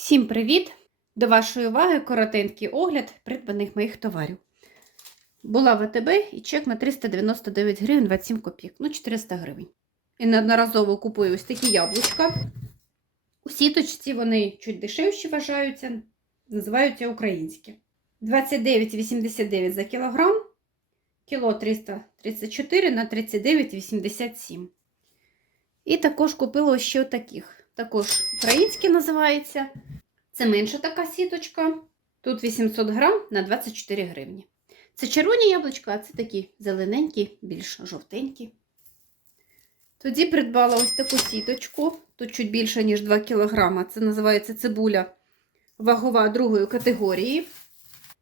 Всім привіт! До вашої уваги коротенький огляд придбаних моїх товарів. Була в АТБ і чек на 399 гривень 27 копійок, ну 400 гривень. І неодноразово купую ось такі яблучка. У сіточці вони чуть дешевші вважаються, називаються українські. 29,89 за кілограм, кіло 334 на 39,87. І також купила ще таких. Також українські називається. Це менша така сіточка. Тут 800 грам на 24 гривні. Це червоні яблучка, а це такі зелененькі, більш жовтенькі. Тоді придбала ось таку сіточку. Тут чуть більше, ніж 2 кг. Це називається цибуля вагова другої категорії.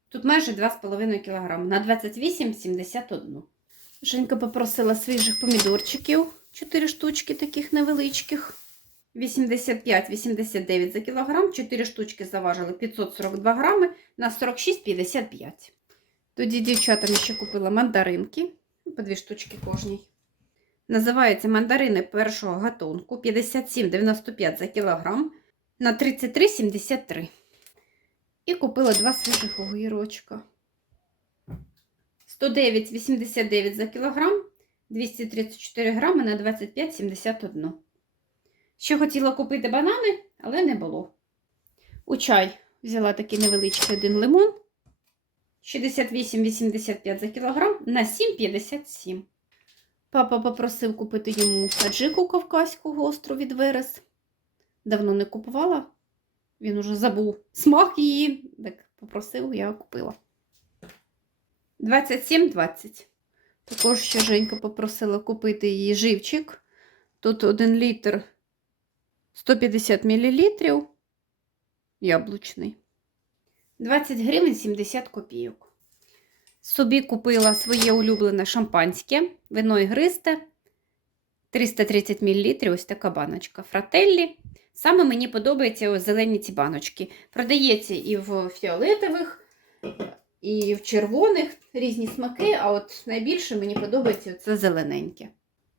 Тут майже 2,5 кг на 28,71. Женька попросила свіжих помідорчиків. 4 штучки таких невеличких. 85-89 за кілограм. 4 штучки заважили 542 грами на 46,55. Тоді дівчатам ще купила мандаринки. По 2 штучки кожній. Називаються мандарини першого гатунку 57,95 за кілограм на 33,73. І купила два свіжих огірочка. 109,89 за кілограм, 234 грами на 25,71. Ще хотіла купити банани, але не було. У чай взяла такий невеличкий один лимон. 68,85 за кілограм на 7,57. Папа попросив купити йому аджику кавказьку гостру від Верес. Давно не купувала. Він уже забув смак її. Так попросив, я купила. 27,20. Також ще Женька попросила купити її живчик. Тут 1 літр 150 мл. Яблучний. 20 гривень 70 копійок. Собі купила своє улюблене шампанське, вино ігристе. 330 мл. Ось така баночка. Фрателлі. Саме мені подобаються ось зелені ці баночки. Продається і в фіолетових, і в червоних різні смаки, а от найбільше мені подобається це зелененьке.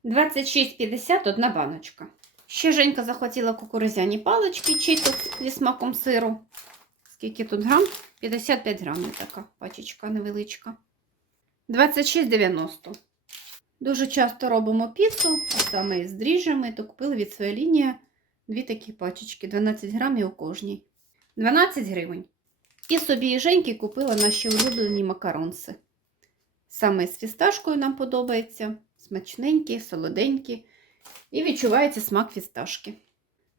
26,50 одна баночка. Ще Женька захотіла кукурузяні палички читок зі смаком сиру. Скільки тут грам? 55 грамів така пачечка невеличка. 26,90. Дуже часто робимо піцу, а саме з дріжджами, то купили від своєї лінії дві такі пачечки, 12 грамів у кожній. 12 гривень. І собі і Женьки купила наші улюблені макаронси. Саме з фісташкою нам подобається. Смачненькі, солоденькі. І відчувається смак фісташки.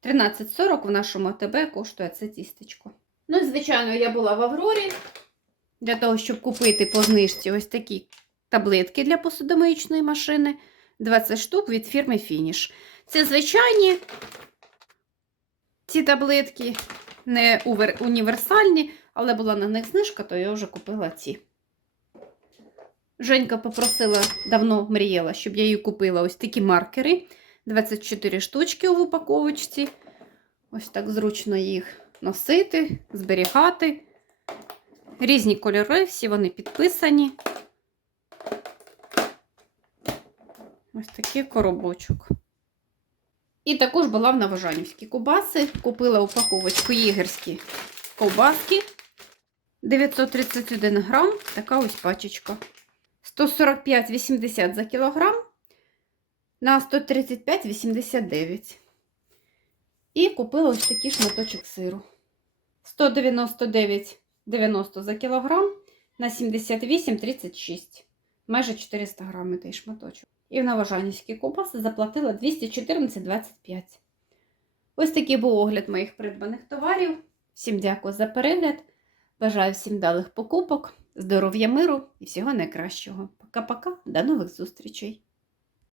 13,40 в нашому АТБ коштує це тістечко. Ну і, звичайно, я була в Аврорі для того, щоб купити по знижці ось такі таблетки для посудомиючної машини. 20 штук від фірми Finish. Це звичайні ці таблетки не універсальні, але була на них знижка, то я вже купила ці. Женька попросила, давно мріяла, щоб я їй купила ось такі маркери. 24 штучки в упаковочці. Ось так зручно їх носити, зберігати. Різні кольори, всі вони підписані. Ось такий коробочок. І також була в Новожанівській кубаси. Купила упаковочку єгерські ковбаски. 931 грам, така ось пачечка. 145,80 за кілограм на 135,89. І купила ось такий шматочок сиру. 199,90 за кілограм на 78,36. Майже 400 грамів той шматочок. І в Новожанівській кубаси заплатила 214,25. Ось такий був огляд моїх придбаних товарів. Всім дякую за перегляд. Бажаю всім далих покупок, здоров'я миру і всього найкращого. Пока-пока, до нових зустрічей!